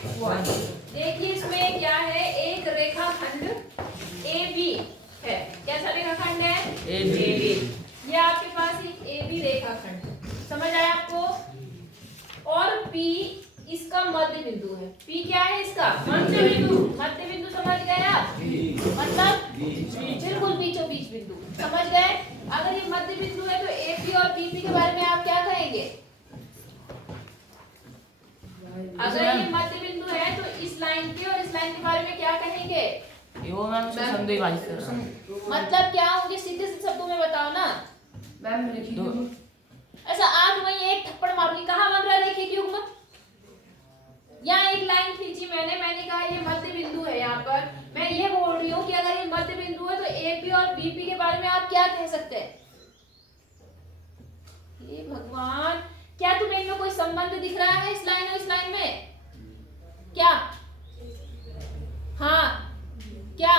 1। देखिए इसमें क्या है, एक रेखाखंड AB है। कैसा रेखाखंड है? AB। ये आपके पास एक AB रेखाखंड, समझ आया आपको? और P इसका मध्य बिंदु है। P क्या है इसका? मध्य बिंदु। मध्य बिंदु समझ गए आप? मतलब बिल्कुल बीचों बीच बिंदु, समझ गए? अगर ये मध्य बिंदु है तो AP और BP के बारे में आप क्या कहेंगे? अगर ये मध्य बिंदु है तो इस लाइन के और इस लाइन के बारे में क्या कहेंगे? मतलब क्या होंगे? सीधे से शब्दों में बताओ ना मैम। ऐसा आज वही एक थप्पड़ मारूंगी। कहाँ बन रहा है देखिए क्यूब में? यहाँ एक लाइन खींची मैंने कहा ये मध्य बिंदु है। यहाँ पर मैं ये बोल रही हूँ कि अगर ये मध्य बिंदु है तो AP और BP के बारे में आप क्या कह सकते हैं? हे भगवान, क्या तुम्हें इनमें कोई संबंध दिख रहा है इस लाइन और इस लाइन में? क्या? हाँ क्या?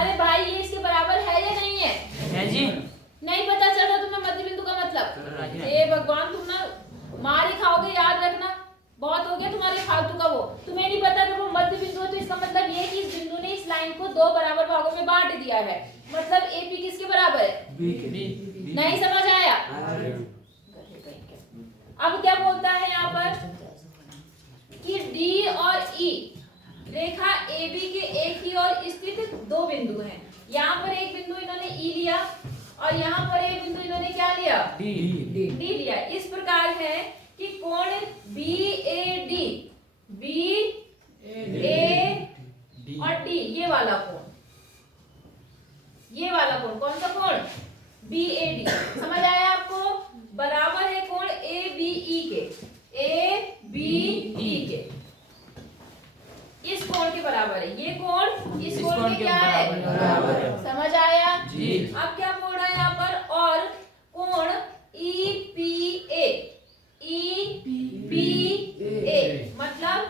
अरे भाई ये इसके बराबर है या नहीं है? है जी। नहीं पता चल रहा तुम्हें मध्य बिंदु का मतलब? हे भगवान, तुम ना मार ही खाओगे, याद रखना। बहुत हो गया तुम्हारे फालतू का वो। तुम्हें नहीं पता कि वो मध्य बिंदु है तो इसका मतलब ये कि इस बिंदु ने इस लाइन को दो बराबर भागों में बांट दिया है। मतलब AP किसके बराबर है? B। नहीं समझ आया? अब क्या बोलता है यहाँ पर कि D और E रेखा AB के एक ही और स्थित दो बिंदु हैं। यहाँ पर एक बिंदु इन्होंने E लिया और यहाँ पर एक बिंदु इन्होंने क्या लिया? D लिया। इस प्रकार है कि कोण BAD, और D, ये वाला कोण, ये वाला कोण कौन सा कोण? BAD। समझ आया आपको? बराबर है कोण ABE के, ABE के। इस कोण के बराबर है। ये कोण इस कोण के क्या है? बराबर है। समझ आया जी। अब क्या बोल रहा है यहाँ पर? और कोण EPA, मतलब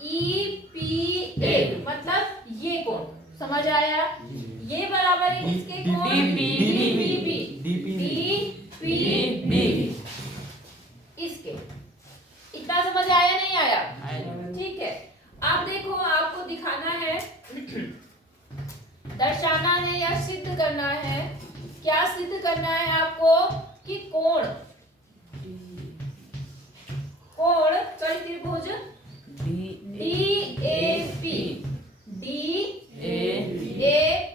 EPA मतलब ये कोण, समझ आया? ये बराबर है किसके? कोण DPB इसके। इतना समझ आया नहीं आया? ठीक है। अब देखो, आपको दिखाना है, दर्शाना है या सिद्ध करना है। क्या सिद्ध करना है आपको? कि कोण कड़ी त्रिभुज DAP,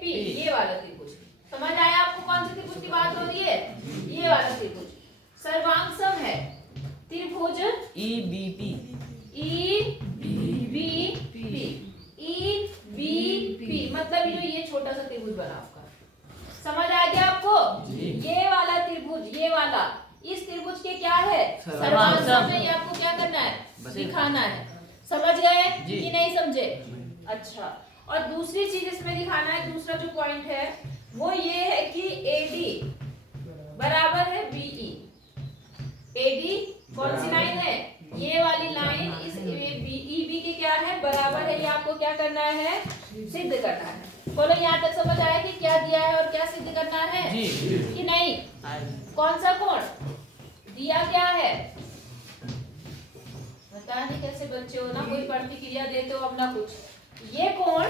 ये वाला त्रिभुज। समझ आया आपको कौन से त्रिभुज की बात हो रही है? ये वाला त्रिभुज सर्वांगसम है। त्रिभुज EBP, मतलब ये छोटा सा त्रिभुज बना आपका। समझ आ गया आपको? ये वाला त्रिभुज, ये वाला, इस त्रिभुज के क्या है? सर्वांगसम है। ये आपको क्या करना है? दिखाना है। समझ गए कि नहीं समझे? अच्छा, और दूसरी चीज इसमें दिखाना है, दूसरा जो पॉइंट है वो ये है कि AD बराबर है BE। AD कौन सी लाइन है? ये वाली लाइन इस EB के क्या है? बराबर है। ये आपको क्या करना है? सिद्ध करना है। बोलो यहाँ तक समझ आया कि क्या दिया है और क्या सिद्ध करना है? कि नहीं? कौन सा कोण दिया? क्या है? पता नहीं कैसे बच्चे हो ना, कोई प्रतिक्रिया देते हो अपना कुछ। ये कोण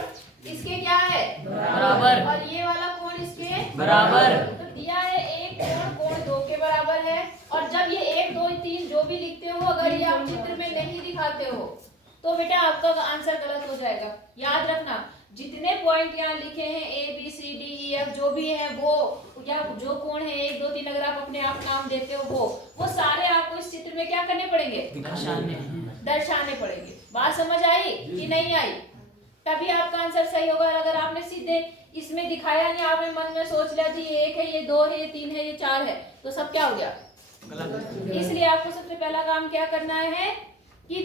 इसके क्या है? बराबर। और ये वाला कोण इसके बराबर। तो दिया है एक कोण 2 के बराबर है। और जब ये 1 2 3 जो भी लिखते हो, अगर ये आप चित्र में नहीं दिखाते हो तो बेटा आपका आंसर गलत हो जाएगा। याद रखना, जितने पॉइंट यहाँ लिखे हैं ABCDEF जो भी है वो, या जो कोण है 1 2 3 अगर आप अपने आप नाम देते हो वो सारे आपको इस चित्र में क्या करने पड़ेंगे? दर्शाने पड़ेंगे। बात समझ आई कि नहीं आई? तभी आपका आंसर सही होगा। अगर आपने सीधे इसमें दिखाया नहीं, आपने मन में सोच लिया कि ये 1 है, ये 2 है, ये 3 है, ये 4 है, तो सब क्या हो गया? इसलिए आपको सबसे पहला काम क्या करना है कि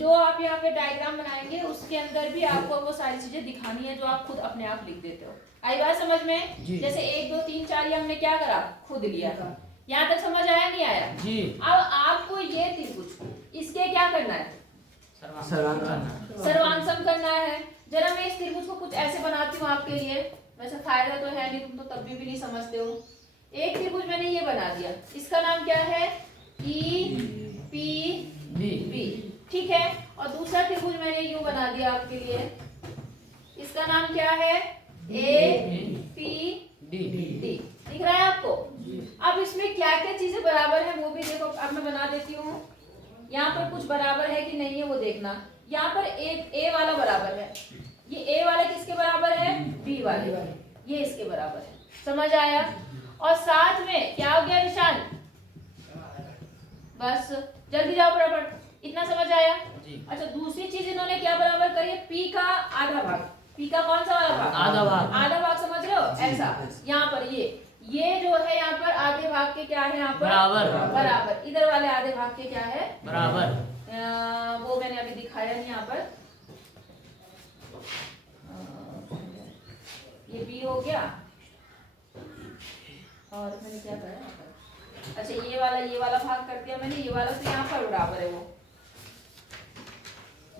जो आप यहाँ पे डायग्राम बनाएंगे उसके अंदर भी आपको वो सारी चीजें दिखानी है जो आप खुद अपने आप लिख देते हो। आई बात समझ में? जैसे 1 2 3 4 ये हमने क्या करा? खुद लिया था। यहाँ तक समझ आया नहीं आया? जी। अब आपको ये त्रिभुज इसके क्या करना है? सर्वांगसम करना है। जरा मैं इस त्रिभुज को कुछ ऐसे बनाती हूँ आपके लिए। वैसे फायदा तो है नहीं, तुम तो तब भी नहीं समझते हो। एक त्रिभुज मैंने ये बना दिया, इसका नाम क्या है? EPB। भाग के लिए, इसका नाम क्या है? A P D D. दिख रहा है आपको? अब इसमें क्या क्या चीजें बराबर है वो भी देखो। अब मैं बना देती हूँ। यहाँ पर कुछ बराबर है कि नहीं है वो देखना। यहाँ पर ए वाला बराबर है, ये ए वाला किसके बराबर है? बी वाले, ये इसके बराबर है। समझ आया? और साथ में क्या हो गया निशान? बस जल्दी जाओ फटाफट। इतना समझ आया? अच्छा, दूसरी चीज इन्होंने क्या बराबर करी है? पी का आधा भाग। पी का कौन सा वाला भाग? आधा भाग। आधा भाग समझ रहे हो? ऐसा यहाँ पर ये जो है यहाँ पर आधे भाग के क्या है? यहाँ पर बराबर। बराबर। इधर वाले आधे भाग के क्या है? बराबर। वो मैंने अभी दिखाया नहीं यहाँ पर। ये बी हो गया और मैंने क्या करा यहाँ पर? अच्छा, ये वाला भाग कर दिया मैंने। ये वाला तो यहाँ पर बराबर है, वो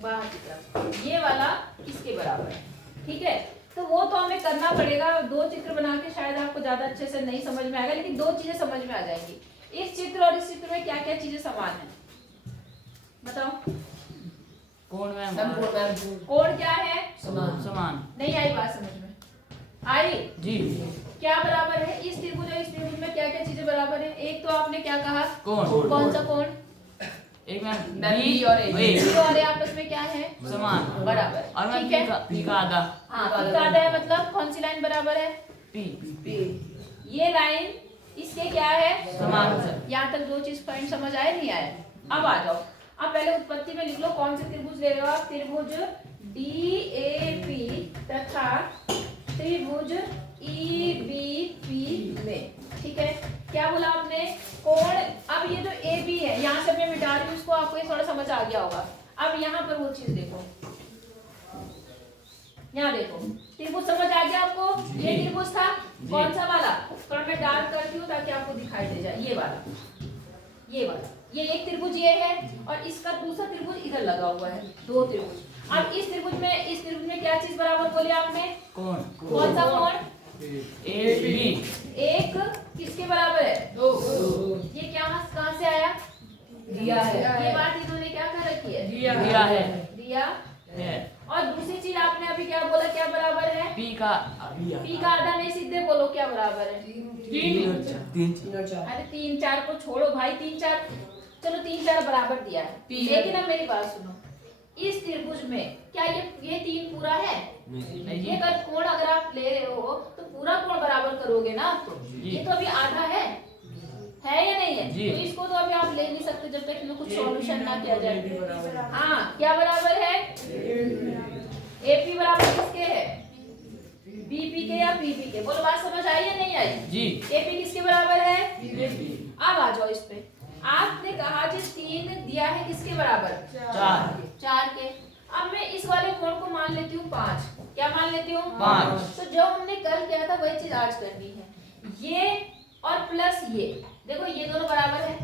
बाहर की तरफ। ये वाला इसके बराबर है। ठीक है, तो वो तो हमें करना पड़ेगा। दो चित्र बना के शायद आपको ज्यादा अच्छे से नहीं समझ में आएगा, लेकिन दो चीजें समझ में आ जाएंगी। इस चित्र और इस चित्र में क्या क्या चीजें समान है बताओ? कोण मैम? कोण क्या है? समान। नहीं आई बात समझ में? आई जी। क्या बराबर है? इस त्रिभुज और इस त्रिभुज में क्या क्या चीजें बराबर है? एक तो आपने क्या कहा? कोण। कौन सा कोण? एक मैम बी और ए। बी और ए आपस में क्या है? समान। बराबर। और मैम ठीक है, पी का आधा। हाँ, पी का आधा है। मतलब कौन सी लाइन बराबर है? पी। ये लाइन इसके क्या है? समान सर। यहाँ तक दो चीज पॉइंट समझ आए नहीं आए? अब आ जाओ। अब पहले उत्पत्ति में लिख लो कौन से त्रिभुज ले रहे हो आप? त्रिभुज DAP तथा त्रिभुज EBP में। ठीक है, क्या बोला आपने? कोण। अब ये जो AB है यहाँ से मैं मिटा रही हूँ इसको, आपको ये थोड़ा समझ आ गया होगा। अब यहाँ पर वो चीज देखो, यहाँ देखो, त्रिभुज समझ आ गया आपको? ये त्रिभुज था कौन सा वाला? थोड़ा मैं डार्क करती हूँ ताकि आपको दिखाई दे जाए। ये वाला, ये एक त्रिभुज ये है और इसका दूसरा त्रिभुज इधर लगा हुआ है। दो त्रिभुज। अब इस त्रिभुज में क्या चीज बराबर बोली आपने? कोण। कौन सा कोण? A B. एक किसके बराबर है? दो। ये क्या कहाँ से आया? दिया है। ये बात इन्होंने क्या कर रखी है? दिया है। दिया है। और दूसरी चीज आपने अभी क्या बोला? क्या बराबर है? पी का आधा नहीं, सीधे बोलो क्या बराबर है? 3 और 4। अरे 3 4 को छोड़ो भाई, 3 4, चलो 3 4 बराबर दिया है। लेकिन अब मेरी बात सुनो, इस त्रिभुज में क्या ये 3 पूरा है? ये कर कोण अगर आप ले रहे हो तो पूरा कोण बराबर करोगे ना आप तो। ये तो अभी आधा है या नहीं है? तो इसको तो अभी आप ले नहीं सकते जब तक इसमें कुछ सॉल्यूशन ना किया जाए। हाँ, क्या बराबर है? AP बराबर किसके है? BP के या PP के? बोलो, बात समझ आई या नहीं आई? जी। AP किसके बराबर है? अब आ जाओ इस पे। आपने कहा जी 3 दिया है किसके बराबर? 4 के। अब मैं इस वाले कोण को मान लेती हूँ 5। क्या मान लेती हूँ? 5। तो जो हमने कल किया था वही चीज आज करनी है। ये और प्लस ये, देखो ये दोनों बराबर है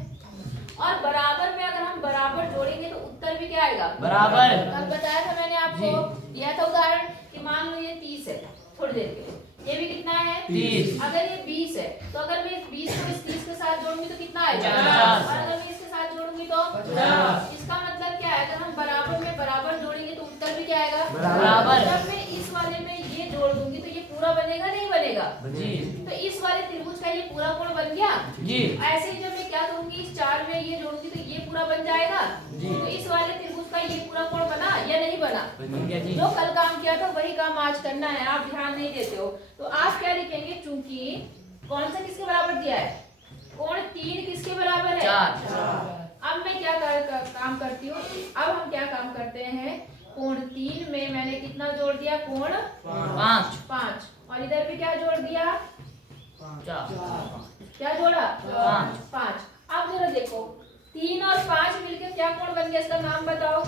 और बराबर में अगर हम बराबर जोड़ेंगे तो उत्तर भी क्या आएगा? बराबर। कल बताया था मैंने आपको, दिया था उदाहरण कि मान लो ये 30 है, थोड़ी देर के लिए ये भी कितना है? 30। अगर ये 20 है तो अगर मैं इस 20 को इस 30 के साथ जोड़ूंगी तो कितना आएगा? 50। और अगर मैं इसके साथ जोड़ूंगी तो 50। इसका मतलब क्या है? अगर हम बराबर में बराबर जोड़ेंगे तो उत्तर भी क्या आएगा? बराबर। जब मैं इस वाले में ये जोड़ दूंगी तो ये पूरा बनेगा नहीं बनेगा? जी। तो इस वाले त्रिभुज का ये पूरा कोण बन गया। जी। ऐसे ही जब मैं क्या करूंगी, इस 4 में ये जोड़ूंगी तो ये पूरा बन जाएगा। तो इस वाले त्रिभुज का ये पूरा कोण बना या नहीं बना? जी। जो कल काम किया था वही काम आज करना है। आप ध्यान नहीं देते हो तो आप क्या लिखेंगे? चूंकि कौन सा किसके बराबर दिया है? कोण 3 किसके बराबर है? 4। अब मैं क्या काम करती हूँ? अब हम क्या काम करते हैं? कोण 3 में मैंने कितना जोड़ दिया? कोण 5। और इधर भी क्या जोड़ दिया? 4। क्या जोड़ा? 5। अब जरा देखो 3 और 5 मिलकर क्या कोण बन गया? इसका नाम बताओ,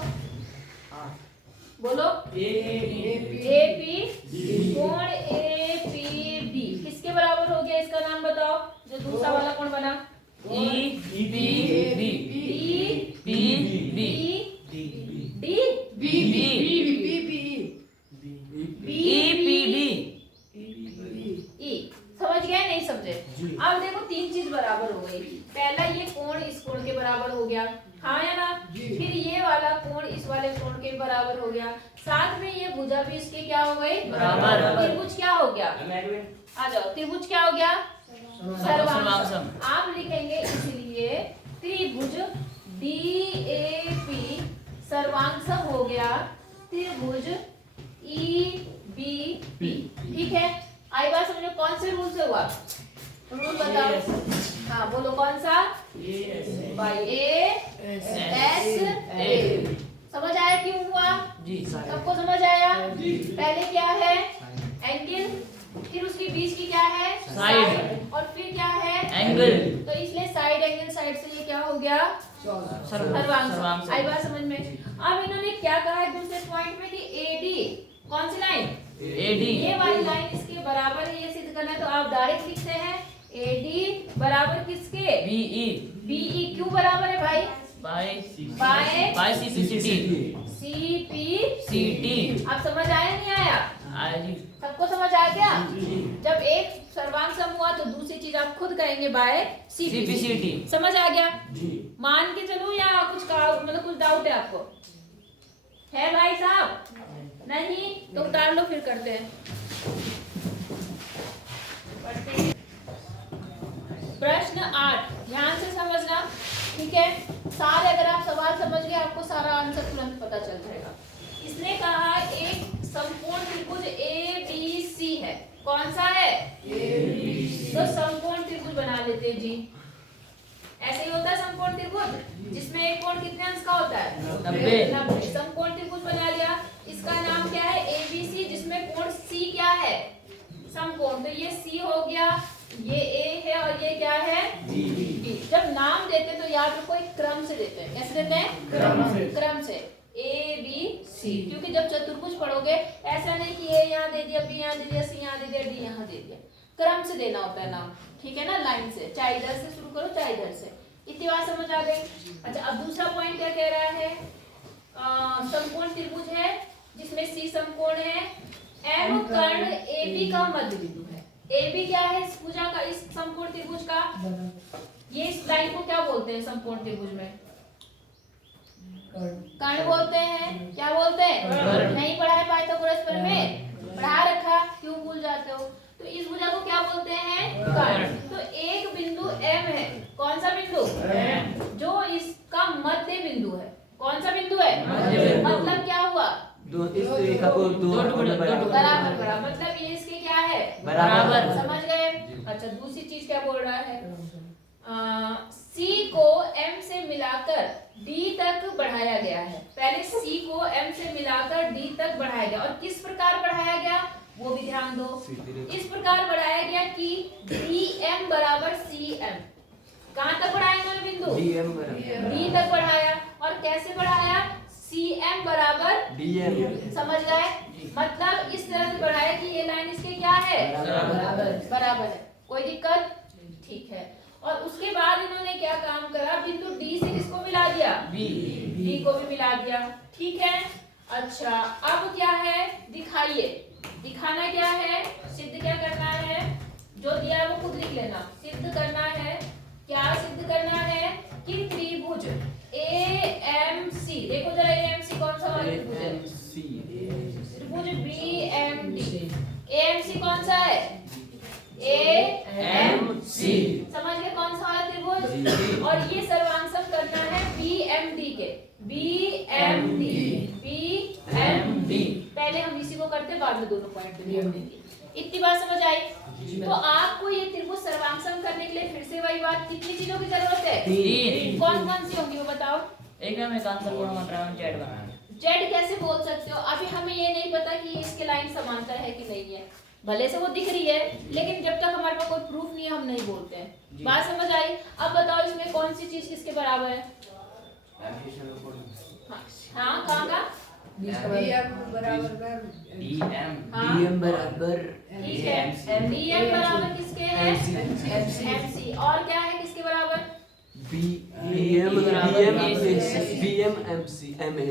बोलो। AP। कोण APB किसके बराबर हो गया? इसका नाम बताओ जो दूसरा वाला कोण बना। EPB। समझ गए नहीं समझे? अब देखो 3 चीज बराबर हो गई। पहला ये कोण इस कोण के बराबर हो हो गया, हाँ या ना। फिर ये वाला कोण इस वाले कोण के बराबर हो गया, साथ में ये भुजा भी इसके क्या हो गई, बराबर। त्रिभुज क्या हो गया, आ जाओ, त्रिभुज क्या हो गया, सर्वांगसम। आप लिखेंगे इसलिए त्रिभुज DAP सर्वांगसम हो गया त्रिभुज EBP। ठीक है, आई बात समझो, कौन से रूल से हुआ, रूल बताओ। हाँ बोलो, कौन सा, ASA। समझ आया क्यों हुआ जी, सबको समझ आया। पहले क्या है, एंगल, फिर उसके बीच की क्या है, साइड, और फिर क्या है, एंगल। तो इसलिए साइड एंगल साइड से ये क्या हो गया, सर्वांगसम। आई बात समझ में। अब इन्होंने क्या कहा है दूसरे पॉइंट में कि AD, कौन सी लाइन, AD, ये वाली लाइन इसके बराबर है, ये सिद्ध करना है तो आप डायरेक्ट लिखते हैं AD बराबर किसके, BE क्यों बराबर है भाई, बाय CPCT। अब समझ आया नहीं आया, सबको समझ आया क्या। जब एक सर्वांगसम हुआ तो दूसरी चीज आप खुद कहेंगे बाय CPCT। समझ आ गया, मान के चलो या कुछ का मतलब कुछ डाउट है आपको, है भाई साहब, नहीं तो उतार लो फिर करते हैं। प्रश्न 8 ध्यान से समझना, ठीक है। सारे अगर आप सवाल समझ गए आपको सारा आंसर तुरंत पता चल जाएगा। इसने कहा एक समकोण त्रिभुज ABC है, कौन सा है, तो समकोण त्रिभुज बना लेते हैं जी। ऐसे ही होता है समकोण त्रिभुज, जिसमें एक कोण कितने अंश का होता है, 90। समकोण त्रिभुज बना लिया, इसका नाम क्या है, ABC, जिसमें कोण C क्या है, समकोण, तो ये C हो गया, ये A है और ये क्या है, B। जब नाम देते हैं तो याद रखो एक क्रम से देते हैं, कैसे देते हैं, क्रम से ABC, क्योंकि जब चतुर्भुज पढ़ोगे ऐसा नहीं कि A यहाँ दे दिया, B यहाँ दे दिया, C यहाँ दे दिया, D यहाँ दे दिया, क्रम से देना होता है नाम, ठीक है ना, लाइन से, चाहे इधर से शुरू करो चाहे इधर से। इतनी बात समझ आ गई। अच्छा, अब दूसरा पॉइंट क्या कह रहा है, समकोण त्रिभुज है जिसमें C समकोण है, M कर्ण AB का मध्य बिंदु है। AB क्या है इस भुजा का, इस समकोण त्रिभुज का, ये इस लाइन को क्या बोलते हैं समकोण त्रिभुज में, कर्ण बोलते हैं, क्या बोलते हैं, नहीं पढ़ा है पाइथागोरस पर में, पढ़ा रखा, क्यों भूल जाते हो। तो इस भुजा को क्या बोलते हैं, कर्ण। तो एक बिंदु M है, कौन सा बिंदु, जो इसका मध्य बिंदु है, कौन सा बिंदु है, मतलब क्या हुआ, बराबर बराबर, मतलब ये इसके क्या है, बराबर। समझ गए। अच्छा, दूसरी चीज क्या बोल रहा है, C को M से मिलाकर D तक बढ़ाया गया है। पहले C को M से मिलाकर D तक बढ़ाया गया, और किस प्रकार बढ़ाया गया वो भी ध्यान दो। इस प्रकार बढ़ाया गया कि DM बराबर CM, कहाँ तक बढ़ाया इन्होंने बिंदु, D तक बढ़ाया, और कैसे बढ़ाया, CM बराबर DM, समझ गए। मतलब इस तरह से बढ़ाया कि ये लाइन इसके क्या है, बराबर है, कोई दिक्कत, ठीक है। और उसके बाद इन्होंने क्या काम करा, बिंदु D से किसको मिला दिया, D को भी मिला दिया, ठीक है। अच्छा, अब क्या है, दिखाइए, दिखाना क्या है, सिद्ध क्या करना है, जो दिया है वो खुद लिख लेना, सिद्ध करना है, क्या सिद्ध करना है कि त्रिभुज AMC, देखो जरा AMC कौन सा वाला त्रिभुज है, त्रिभुज BMD, AMC कौन सा है, AMC, समझ गए कौन सा वाला त्रिभुज, और ये सर्वांगसम करना है BMD के, BMD, पहले हम इसी को करते बाद में दोनों पॉइंट देंगे। इतनी बात समझ आई। तो आपको ये त्रिभुज सर्वांगसम करने के लिए फिर से वही बात, कितनी चीजों की जरूरत है, 3। कौन कौन सी होंगी वो बताओ। एक है, मैं आंसर कोण बन रहा हूं, जेड बनाना है। जेड कैसे बोल सकते हो, अभी हमें ये नहीं पता कि इसके लाइन समांतर है कि नहीं है, भले से वो दिख रही है लेकिन जब तक हमारे पास कोई प्रूफ नहीं है हम नहीं बोलते हैं। बात समझ आई। अब बताओ इसमें कौन सी चीज किसके बराबर है, हाँ कहाँ का, DM बराबर DM बराबर ठीक है, DM बराबर किसके है, MC, और क्या है किसके बराबर, BM MA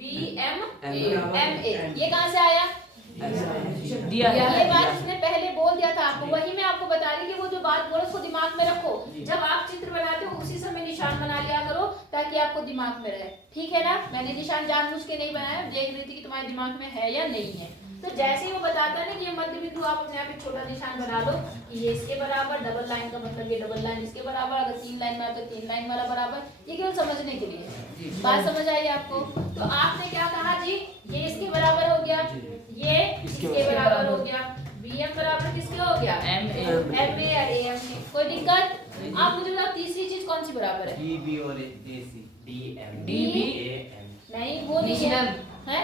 BM MA, ये कहाँ से आया, दिया ये बात उसने पहले बोल दिया था आपको, वही मैं आपको बता रही कि वो जो बात बोलो उसको दिमाग में रखो। जब आप चित्र बनाते हो उसी समय निशान बना लिया करो ताकि आपको दिमाग में रहे, ठीक है ना। मैंने निशान जानबूझ के नहीं बनाया, देख रही थी कि तुम्हारे दिमाग में है या नहीं है। तो जैसे ही वो बताता है ना कि ये मध्य बिंदु, आप अपने आप एक छोटा निशान बना लो कि ये इसके बराबर, डबल लाइन का मतलब ये डबल लाइन इसके बराबर, अगर 3 लाइन में तो 3 लाइन वाला बराबर। ये केवल समझने के लिए, बात समझ आई आपको। तो आपने क्या कहा जी, ये इसके बराबर हो गया, ये इसके बराबर हो गया, BM बराबर किसके हो गया, MA MA और AM के। कोई दिक्कत? आप मुझे बताओ तीसरी चीज कौन सी बराबर है? DB और AC DM DB AM नहीं वो नहीं है, है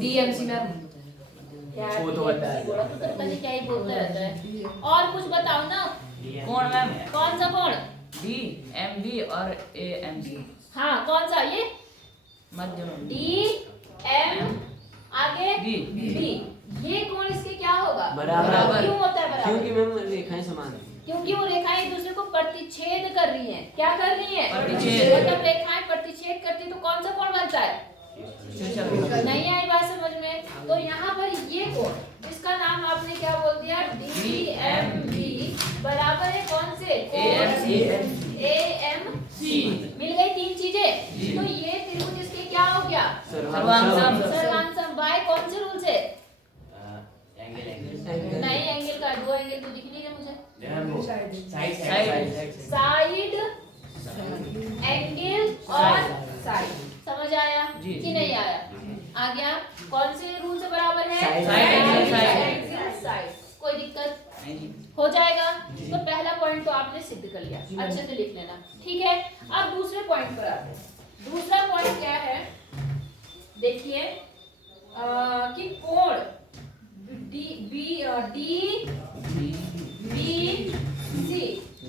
DMC मैम। यार वो तो बता है। बोला तो पता नहीं क्या ही बोलता रहता है। और कुछ बताओ ना, कौन मैम? कौन सा कोण? D MB और AMC हाँ कौन सा, ये मध्य में DM आगे B B। ये कोण इसके क्या होगा, बराबर। क्यों होता है बराबर? क्योंकि मैम रेखाएं समान है। क्योंकि वो रेखाएं एक दूसरे को प्रतिच्छेद कर रही हैं। क्या कर रही हैं? प्रतिच्छेद। मतलब रेखाएं प्रतिच्छेद करती तो कौन सा कोण बनता है? नहीं आई बात समझ में? तो यहाँ पर ये कोण जिसका नाम आपने क्या बोल दिया, DMB बराबर है कौन से, AMC। मिल गई 3 चीजें। तो ये त्रिभुज इसके क्या हो गया, सर्वांगसम। सर्वांगसम। बाय कौन से रूल से? एंगल नहीं एंगल का, 2 एंगल तो दिख नहीं रहे मुझे। साइड साइड एंगल और साइड, समझ आया जी। कि नहीं आया? आ गया। कौन से रूल से बराबर है, साइड, एंगल साइड। कोई दिक्कत हो जाएगा। तो पहला पॉइंट तो आपने सिद्ध कर लिया, अच्छे से लिख लेना, ठीक है। अब दूसरे पॉइंट पर आते हैं। दूसरा पॉइंट क्या है, देखिए कि कोण DBC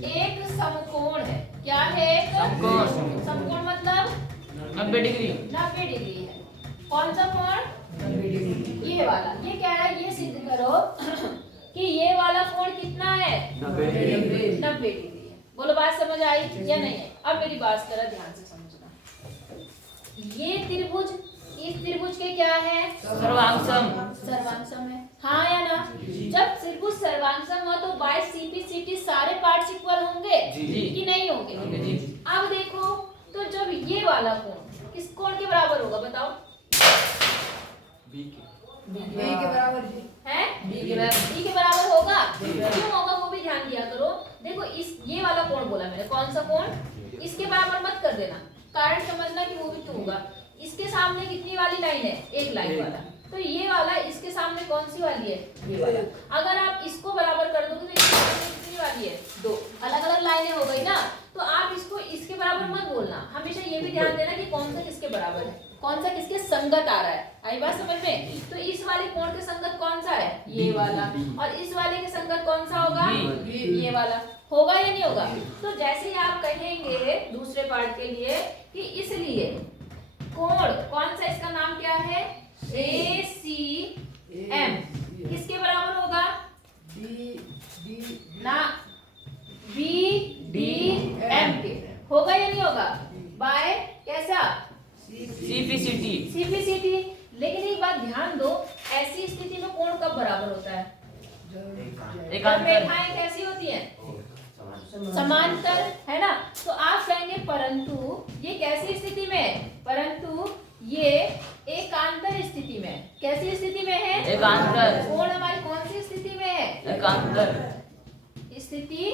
एक समकोण है। क्या है? एक समकोण। समकोण मतलब 90 डिग्री 90 डिग्री है। कौन सा कोण? ये वाला। ये कह रहा है, ये सिद्ध करो कि ये वाला कोण कितना है, 90 डिग्री। 90 डिग्री है। बोलो बात समझ आई या नहीं है? अब मेरी बात जरा ध्यान से समझना। ये त्रिभुज इस त्रिभुज के क्या है, सर्वांगसम। सर्वांगसम है, हाँ या ना? जब त्रिभुज सर्वांगसम हो तो बाय CP सारे पार्ट्स इक्वल होंगे कि नहीं होंगे? अब देखो, तो जब ये वाला कोण किस कोण के बराबर होगा बताओ? B के बराबर है? B के बराबर होगा। क्यों होगा वो भी ध्यान दिया करो। देखो इस ये वाला कोण बोला मैंने, कौन सा कोण? इसके बराबर मत कर देना, कारण समझना कि वो भी क्यों होगा। इसके सामने कितनी वाली लाइन है, एक लाइन वाला। तो ये वाला इसके सामने कौन सी वाली है, ये वाला। अगर आप इसको बराबर कर दोगे तो इसके सामने कितनी वाली है, 2 अलग अलग लाइनें हो गई ना। तो आप इसको इसके बराबर मत बोलना, हमेशा ये भी ध्यान देना कि कौन सा किसके बराबर है, कौन सा किसके संगत आ रहा है। आई बात समझ में? तो इस वाले कोण के संगत कौन सा है, ये वाला। और इस वाले के संगत कौन सा होगा, ये वाला। होगा या नहीं होगा? तो जैसे ही आप कहेंगे दूसरे पार्ट के लिए कि इसलिए कोण कौन सा, इसका नाम क्या है, ACM किसके बराबर होगा ना, BDM के। होगा या नहीं होगा? बाय कैसा, CPCT। लेकिन एक बात ध्यान दो, ऐसी स्थिति में कोण कब बराबर होता है, जब रेखाएं कैसी होती हैं, समांतर, है ना? तो आप कहेंगे परंतु ये कैसी स्थिति में है, परंतु ये एकांतर स्थिति में। कैसी स्थिति में है, एकांतर। कोण हमारी कौन सी स्थिति में है, एकांतर स्थिति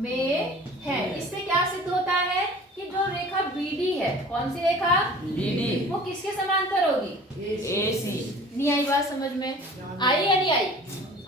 में है। इससे क्या सिद्ध होता है कि जो रेखा BD है, कौन सी रेखा, BD वो किसके समांतर होगी, AC। नहीं आई बात समझ में? आई या नहीं आई?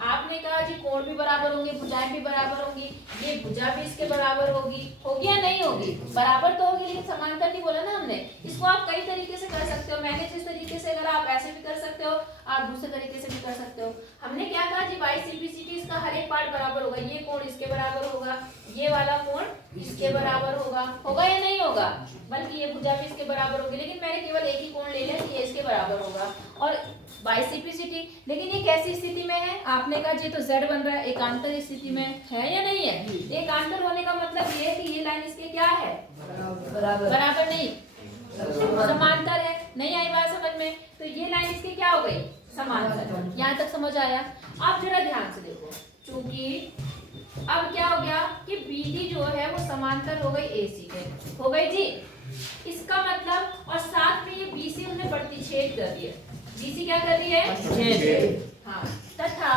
आपने कहा जी कोण भी बराबर होंगे, भुजाएं भी बराबर होंगी, ये भुजा भी इसके बराबर होगी या नहीं होगी? बराबर तो होगी, लेकिन समांतर नहीं बोला ना हमने। इसको आप कई तरीके से कर सकते हो। मैंने जिस तरीके से करा आप ऐसे भी कर सकते हो, आप दूसरे तरीके से भी कर सकते हो। हमने क्या कहा जी, बाई CPCT इसका हर एक पार्ट बराबर होगा। ये कोण इसके बराबर होगा, ये वाला कोण इसके बराबर होगा या नहीं होगा? बल्कि ये भुजा भी इसके बराबर होगी, लेकिन मैंने केवल एक ही कोण ले लिया कि ये इसके बराबर होगा और बाई CPCT। लेकिन ये कैसी स्थिति में है, आपने कहा ये तो Z बन रहा है, एकांतर स्थिति में है या नहीं है? एकांतर होने का मतलब ये है कि ये लाइन इसके क्या है, बराबर नहीं, समांतर है। नहीं आई बात समझ में? तो ये लाइन इसकी क्या हो गई? समांतर। यहाँ तक समझ आया? अब जरा ध्यान से देखो, चूंकि अब क्या हो गया कि BD जो है वो समांतर हो गई AC के, हो गई जी। इसका मतलब और साथ में ये BC उसने प्रतिच्छेद कर दिया। BC क्या कर रही है? प्रतिच्छेद। हाँ, तथा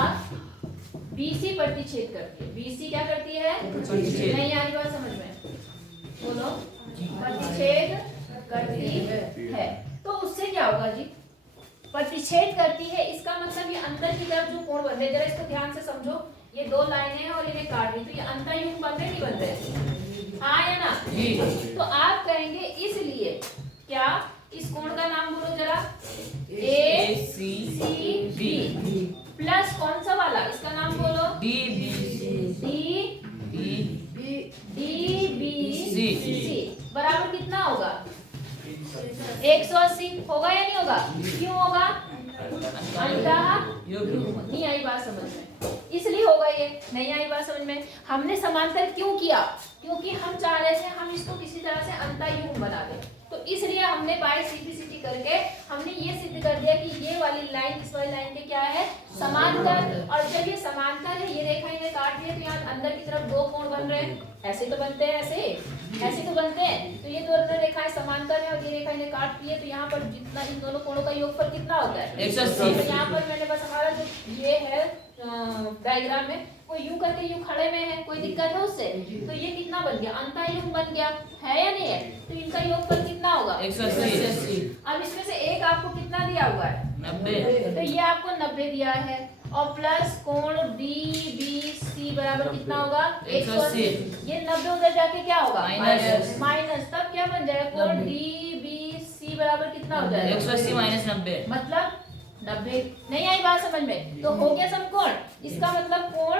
BC प्रतिच्छेद करती है। BC क्या करती है? प्रतिच्छेद। नहीं आ रही बात समझ में? बोलो। प्रतिच्छेद करती है। तो उससे क्या होगा जी? प्रतिच्छेद करती है, इसका मतलब ये अंदर की तरफ जो कोण बन रहे हैं, जरा इसको ध्यान से समझो। ये दो लाइनें हैं और इन्हें काट रही, तो ये अंतःयुग्म बन रहे नहीं बन रहे? हाँ या ना? जी। तो आप कहेंगे इसलिए क्या? इस कोण का नाम बोलो जरा। ACB प्लस कौन सा वाला? इसका नाम बोलो। DBC बराबर कितना होगा? 180 होगा या नहीं होगा? क्यों होगा? अंतःयुग्म। नहीं आई बात समझ में? इसलिए होगा ये। नहीं आई बात समझ में? हमने समांतर क्यों किया? क्योंकि हम चाह रहे थे हम इसको किसी तरह से अंतःयुग्म बना दें, तो इसलिए हमने बाय CPCT करके हमने ये सिद्ध कर दिया कि ये वाली लाइन इस वाली लाइन के क्या है? समांतर। और जब ये समांतर है, ये रेखा इन्हें काट दिया, तो यहाँ अंदर की तरफ दो कोण बन रहे हैं। ऐसे तो बनते हैं, ऐसे तो बनते हैं। तो ये दोनों रेखाएं समांतर है और ये रेखा इन्हें काटती है, तो यहाँ पर जितना इन दोनों कोणों का योगफल कितना होता है? 180। तो यहाँ पर मैंने बस हमारा जो ये है डायग्राम में वो यूं करके यूं खड़े में है, कोई दिक्कत है उससे? तो ये कितना बन गया? अंतःयुग्म बन गया, है या नहीं है? तो इनका योगफल कितना होगा? 180। अब इसमें से एक आपको कितना दिया हुआ है? 90। तो ये आपको 90 दिया है और प्लस कोण DBC बराबर कितना होगा? 180। ये 90 उधर जाके क्या होगा? माइनस। तब क्या बन जाएगा? कोण DBC बराबर कितना हो जाएगा? 180 माइनस 90 मतलब 90। नहीं आई बात समझ में? तो हो गया समकोण। इसका मतलब कोण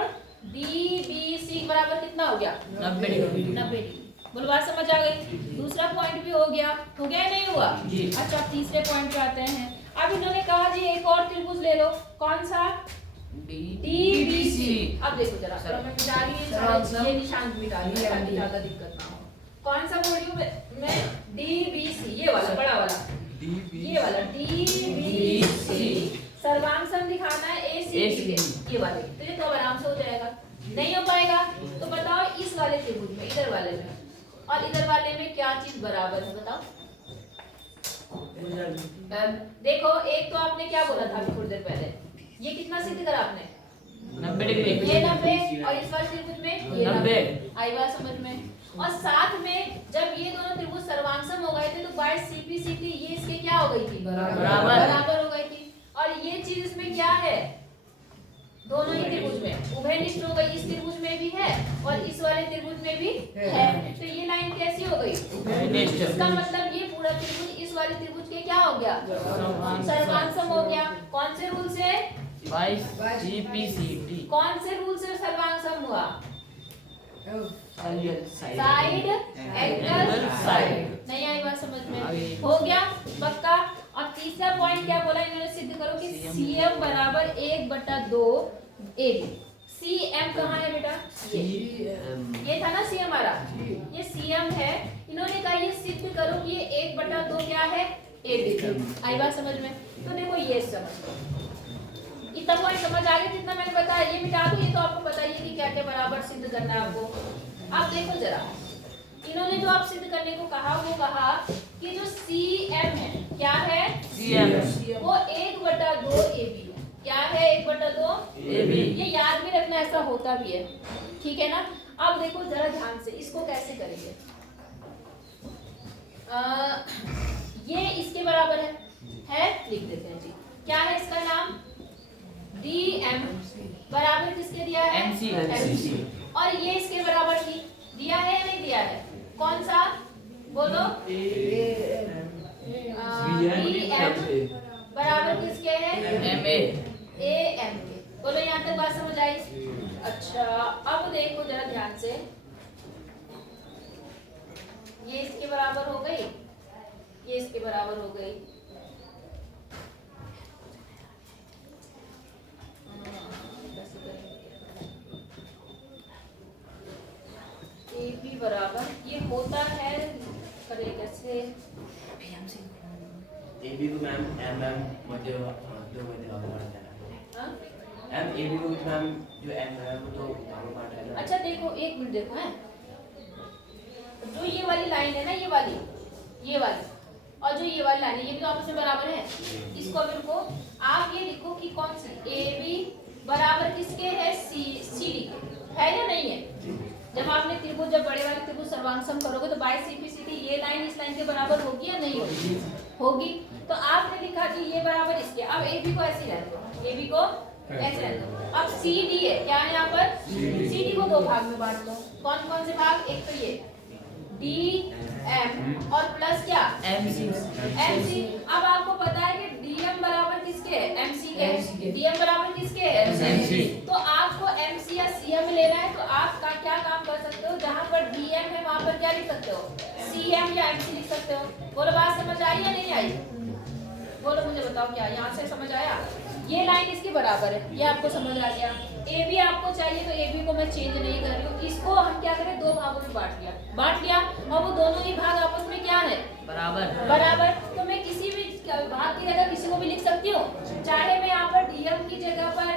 DBC बराबर कितना हो गया? 90 डिग्री। 90 डिग्री। बोलो बात समझ आ गई? दूसरा पॉइंट भी हो गया या नहीं हुआ? जी। अच्छा, तीसरे पॉइंट पे आते हैं। अब इन्होंने कहा जी एक और त्रिभुज ले लो। कौन सा? DBC। अब देखो जरा, मैं मिटा रही हूं, ये निशान मिटा रही हूं ताकि ज्यादा दिक्कत ना हो। कौन सा बोल रही हूं मैं? DBC, ये वाला बड़ा वाला, ये वाला DBC। सर्वांग सम दिखाना है ACB, ये वाले। तो ये तो आराम से हो जाएगा। नहीं हो पाएगा तो बताओ इस वाले त्रिभुज में, इधर वाले में और इधर वाले में क्या चीज बराबर है? बताओ। देखो, एक तो आपने क्या बोला था अभी थोड़ी देर पहले, ये कितना सिद्ध करा आपने? 90 डिग्री। ये 90 और इस वाले त्रिभुज में ये 90। आई बात समझ में? और साथ में जब ये दोनों त्रिभुज सर्वांगसम हो गए थे तो बाय CPCT ये इसके क्या हो गई थी? बराबर हो गई थी। और ये चीज इसमें क्या है? दोनों ही त्रिभुज में उभयनिष्ठ हो गई। इस त्रिभुज में भी है और इस वाले त्रिभुज में भी है। तो ये लाइन कैसी हो गई? इसका मतलब ये पूरा त्रिभुज इस वाले त्रिभुज के क्या हो गया? सर्वांगसम हो गया। कौन से रूल से? By CPCT। कौन से रूल से सर्वांगसम हुआ? Side angle side. नहीं आई बात समझ में? हो गया पक्का। और तीसरा पॉइंट क्या बोला इन्होंने? सिद्ध करो कि CM बराबर 1/2 AB। CM कहाँ है बेटा? ये था ना CM हमारा, ये CM है। इन्होंने कहा ये सिद्ध करो कि ये 1/2 क्या है? AB। आई बात समझ में? तो देखो ये समझ, इतना पॉइंट समझ आ गया जितना मैंने बताया। ये मिटा दो, ये तो आपको बताइए कि क्या क्या बराबर सिद्ध करना है आपको। अब देखो जरा, इन्होंने जो आप सिद्ध करने को कहा वो कहा कि जो CM है क्या है? CM वो 1/2 AB है। क्या है? 1/2 AB। ये याद भी रखना, ऐसा होता भी है, ठीक है ना? अब देखो जरा ध्यान से, इसको कैसे करेंगे? ये इसके बराबर है, लिख देते हैं जी। क्या है इसका नाम? DM बराबर किसके दिया है? MC। और ये इसके बराबर थी, दिया है या नहीं दिया है? कौन सा? बोलो। DM बराबर किसके है? MA। AM के। बोलो यहाँ तक बात समझ आई? अच्छा, अब देखो जरा ध्यान से, ये इसके बराबर हो गई, ये इसके बराबर हो गई। बराबर ये होता है, करे कैसे? AB को मैम MM मध्य दो मध्य भाग में बांटा है हाँ? मैम AB को मैम जो M है वो दो भागों में बांटा है अच्छा देखो, एक मिनट देखो है, जो ये वाली लाइन है ना, ये वाली और जो ये वाली लाइन है, ये भी तो आपस में बराबर है। इसको अब इनको आप ये लिखो कि कौन सी AB बराबर किसके है, CD है या नहीं है। जब आपने त्रिभुज, जब बड़े वाले त्रिभुज सर्वांगसम करोगे तो बाय CPCD ये लाइन इस लाइन के बराबर होगी या नहीं होगी, होगी। तो आपने लिखा कि ये बराबर इसके, अब AB को ऐसे रहने दो, AB को ऐसे रहने दो। अब CD है, क्या है यहाँ पर, CD को दो भाग में बांट लो। कौन कौन से भाग, एक तो ये DM और प्लस क्या MC MC। अब आपको पता है कि DM बराबर किसके है, MC के। DM बराबर किसके है, MC। तो आपको MC या CM लेना है, तो आप का क्या काम कर सकते हो, जहाँ पर DM है वहाँ पर क्या लिख सकते हो, CM या MC लिख सकते हो। बोलो बात समझ आई या नहीं आई, बोलो मुझे बताओ, क्या यहाँ से समझ आया। ये लाइन इसके बराबर है, ये आपको समझ आ गया। AB आपको चाहिए तो AB को मैं चेंज नहीं कर रही हूँ, इसको हम क्या करें, दो भागों में बांट लिया और वो दोनों ही भाग आपस में क्या है, बराबर। तो मैं किसी भी भाग की जगह किसी को भी लिख सकती हूँ, चाहे मैं यहाँ पर DM की जगह पर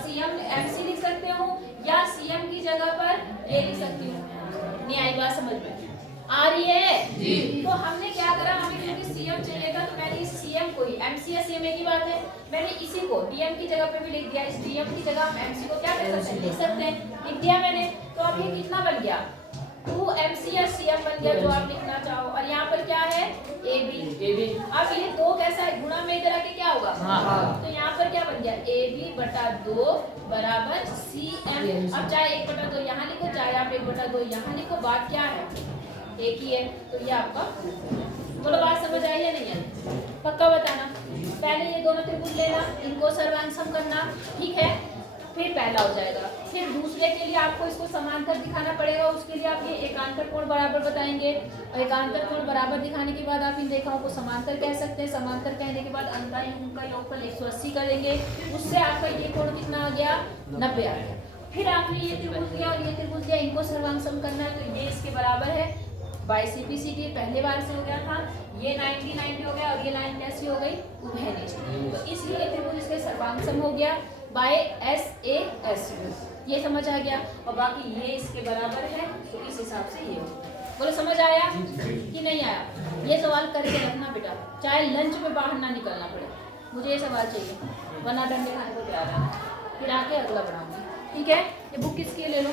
CM MC लिख सकते हूँ या CM की जगह पर ये लिख सकती हूँ। नहीं आई बात समझ में आ रही है जी। तो हमने क्या करा, हमें क्योंकि CM चाहिए था तो मैंने इस CM को ही, MC या CM की बात है, मैंने इसी को DM की जगह पे भी लिख दिया। इस DM की जगह हम MC को क्या कर सकते हैं, लिख सकते हैं, लिख दिया मैंने। तो अब ये कितना बन गया, 2MC या CM बन गया, जो आप लिखना चाहो। और यहाँ पर क्या है, AB। अब ये दो कैसा है, गुणा में इधर आके क्या होगा, तो यहाँ पर क्या बन गया, AB/2 बराबर CM। अब चाहे 1/2 यहाँ लिखो, चाहे आप 1/2 यहाँ लिखो, बात क्या है, एक ही है। तो ये आपका, बोलो बात समझ आई या नहीं आई, पक्का बताना। पहले ये दोनों त्रिभुज लेना, इनको सर्वांगसम करना, ठीक है, फिर पहला हो जाएगा। फिर दूसरे के लिए आपको इसको समांतर दिखाना पड़ेगा, उसके लिए आप ये एकांतर कोण बराबर बताएंगे। और एकांतर कोण बराबर दिखाने के बाद आप इन रेखाओं को समांतर कह सकते हैं। समांतर कहने के बाद अंतरायुग्म का योगफल 180 करेंगे, उससे आपका ये कोण कितना आ गया, 90 आ गया। फिर आपने ये त्रिभुज लिया और ये त्रिभुज लिया, इनको सर्वांगसम करना है, तो ये इसके बराबर है बाय CPCD, पहले बार से हो गया था। ये 90 हो गया और ये लाइन कैसी हो गई, उभयनिष्ठ। तो इसलिए त्रिभुज इसके सर्वांगसम हो गया बाय SAS। ये समझ आ गया। और बाकी ये इसके बराबर है, तो इस हिसाब से ये हो। बोलो समझ आया कि नहीं आया, ये सवाल करके रखना बेटा, चाहे लंच में बाहर ना निकलना पड़े, मुझे ये सवाल चाहिए, वरना डंडे खाने को तैयार है। फिर आके अगला बढ़ाऊंगी, ठीक है। ये बुक किसकी है, ले लो।